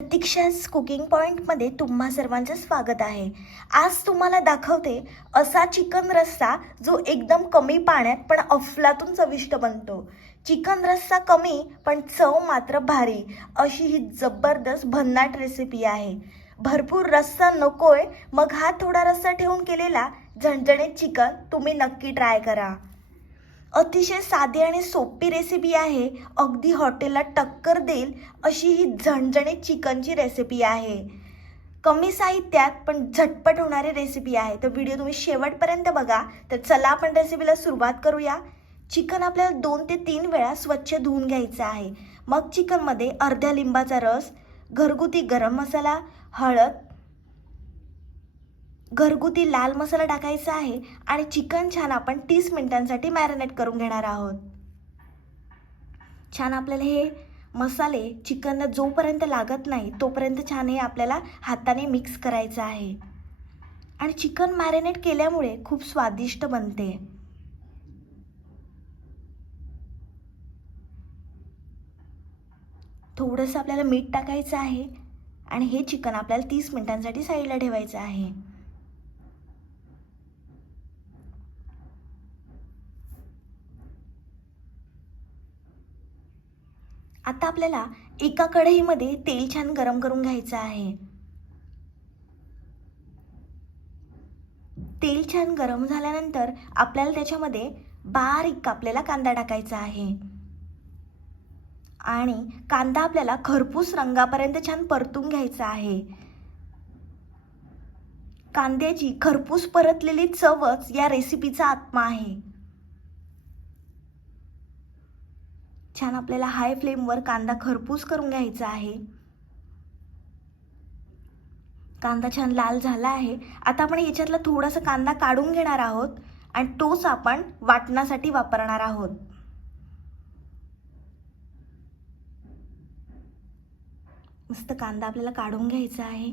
प्रतीक्षाच cooking पॉईंटमध्ये तुम्हा सर्वांचं स्वागत आहे. आज तुम्हाला दाखवते असा चिकन रस्सा जो एकदम कमी पाण्यात पण अफलातून चविष्ट बनतो. चिकन रस्सा कमी पण चव मात्र भारी अशी ही जबरदस्त भन्नाट रेसिपी आहे. भरपूर रस्सा नकोय मग हा थोडा रस्सा ठेवून केलेला झणझणीत चिकन तुम्ही नक्की ट्राय करा. अतिशय साधी आणि सोपी रेसिपी आहे. अगदी हॉटेलला टक्कर देईल अशी ही झणझणीत चिकनची रेसिपी आहे. कमी साहित्यात पण झटपट होणारी रेसिपी आहे. तर व्हिडिओ तुम्ही शेवटपर्यंत बघा. तर चला आपण रेसिपीला सुरुवात करूया. चिकन आपल्याला दोन ते तीन वेळा स्वच्छ धुवून घ्यायचं आहे. मग चिकनमध्ये अर्ध्या लिंबाचा रस घरगुती गरम मसाला हळद घरगुती लाल मसाला टाकायचा आहे आणि चिकन छान आपण तीस मिनिटांसाठी मॅरिनेट करून घेणार आहोत. छान आपल्याला हे मसाले चिकनला जोपर्यंत लागत नाही तोपर्यंत छान हे आपल्याला हाताने मिक्स करायचं आहे. आणि चिकन मॅरिनेट केल्यामुळे खूप स्वादिष्ट बनते. थोडंसं आपल्याला मीठ टाकायचं आहे आणि हे चिकन आपल्याला तीस मिनिटांसाठी साईडला ठेवायचं आहे. आता आपल्याला एका कढईमध्ये तेल छान गरम करून घ्यायचं आहे. तेल छान गरम झाल्यानंतर आपल्याला त्याच्यामध्ये बारीक कापलेला कांदा टाकायचा आहे. आणि कांदा आपल्याला खरपूस रंगापर्यंत छान परतून घ्यायचा आहे. कांद्याची खरपूस परतलेली चवच या रेसिपीचा आत्मा आहे. छान आपल्याला हाय फ्लेमवर कांदा खरपूस करून घ्यायचा आहे. कांदा छान लाल झाला आहे. आता आपण याच्यातला थोडासा कांदा काढून घेणार आहोत आणि तोच आपण वाटण्यासाठी वापरणार आहोत. मस्त कांदा आपल्याला काढून घ्यायचा आहे.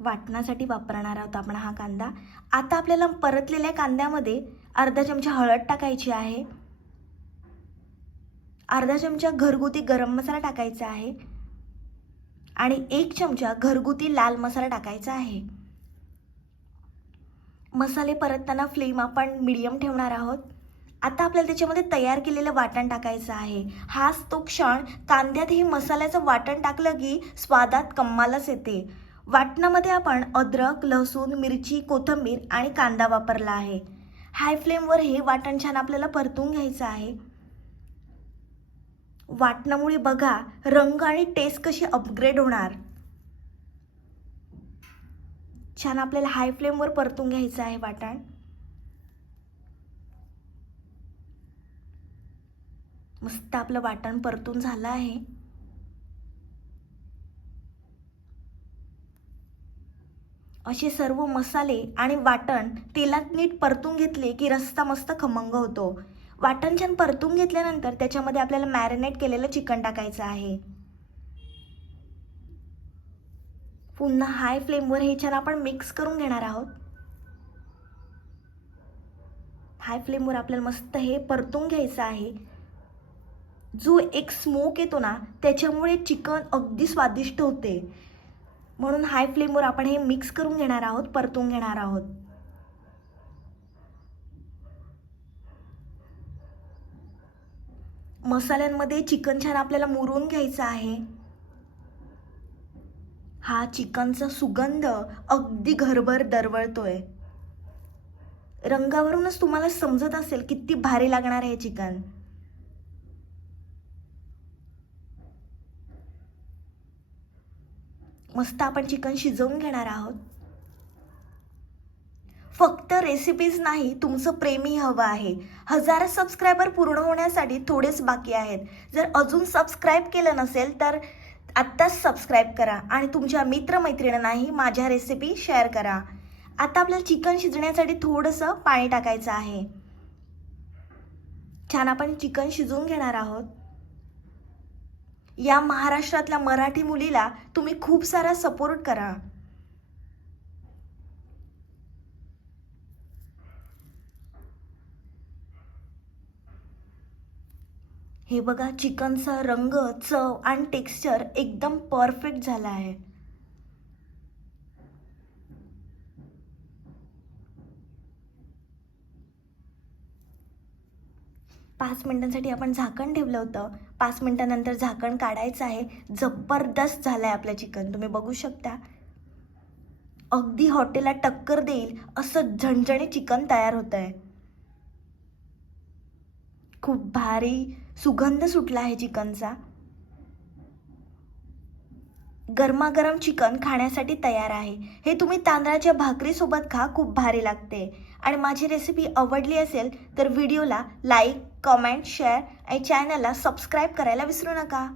वाटण्यासाठी वापरणार आहोत आपण हा कांदा. आता आपल्याला परतलेल्या कांद्यामध्ये अर्धा चमचा हळद टाकायची आहे. अर्धा चमचा घरगुती गरम मसाला टाकायचा आहे आणि एक चमचा घरगुती लाल मसाला टाकायचा आहे. मसाले परतताना फ्लेम आपण मिडियम ठेवणार आहोत. आता आपल्याला त्याच्यामध्ये तयार केलेलं वाटण टाकायचं आहे. हाच तो क्षण कांद्यात हे मसाल्याचं वाटण टाकलं की स्वादात कम्मालच येते. वाटणामध्ये आपण अद्रक लसूण मिरची कोथिंबीर आणि कांदा वापरला आहे. हाय फ्लेमवर हे वाटण छान आपल्याला परतून घ्यायचं आहे. वाटणामुळे बघा रंग आणि टेस्ट कशी अपग्रेड होणार. छान आपल्याला हाय फ्लेमवर परतून घ्यायचं आहे वाटण. मस्त आपलं वाटण परतून झालं आहे. असे सर्व मसाले आणि वाटण तेलात नीट परतून घेतले की रस्ता मस्त खमंग होतो. वाटण छान परतून घेतल्यानंतर त्याच्यामध्ये आपल्याला मॅरिनेट केलेलं चिकन टाकायचं आहे. पुन्हा हाय फ्लेमवर हे छान आपण मिक्स करून घेणार आहोत. हाय फ्लेमवर आपल्याला मस्त हे परतून घ्यायचं आहे. जो एक स्मोक येतो ना त्याच्यामुळे चिकन अगदी स्वादिष्ट होते. म्हणून हाय फ्लेमवर आपण हे मिक्स करून घेणार आहोत परतून घेणार आहोत. मसाल्यांमध्ये चिकन छान आपल्याला मुरून घ्यायचं आहे. हा चिकनचा सुगंध अगदी घरभर दरवळतोय. रंगावरूनच तुम्हाला समजत असेल किती भारी लागणार आहे चिकन. मस्त आपण चिकन शिजवून घेणार आहोत. फक्त रेसिपीज नाही तुमचं प्रेमी हवं आहे. हजार सबस्क्रायबर पूर्ण होण्यासाठी थोडेच बाकी आहेत. जर अजून सबस्क्राईब केलं नसेल तर आत्ताच सबस्क्राईब करा आणि तुमच्या मित्रमैत्रिणींनाही माझ्या रेसिपी शेअर करा. आता आपल्याला चिकन शिजण्यासाठी थोडंसं पाणी टाकायचं आहे. छान आपण चिकन शिजवून घेणार आहोत. या महाराष्ट्रातल्या मराठी मुलीला तुम्ही खूप सारा सपोर्ट करा. हे बघा चिकनचा रंग चव आणि टेक्स्चर एकदम परफेक्ट झाला आहे. पाच मिनटांसाठी आपण झाकण ठेवलं होतं. पाच मिनटानंतर झाकण काढायचं आहे. जबरदस्त झालं आहे आपलं चिकन. तुम्ही बघू शकता. अगदी हॉटेलला टक्कर देईल असं झणझणी चिकन तयार होत आहे खूप भारी सुगंध सुटला आहे चिकनचा. गरमागरम चिकन खाण्यासाठी तयार आहे. हे तुम्ही तांदळाच्या भाकरीसोबत खा खूप भारी लागते. आणि माझी रेसिपी आवडली असेल तर व्हिडिओला लाईक कमेंट शेअर आणि चॅनलला सबस्क्राईब करायला विसरू नका.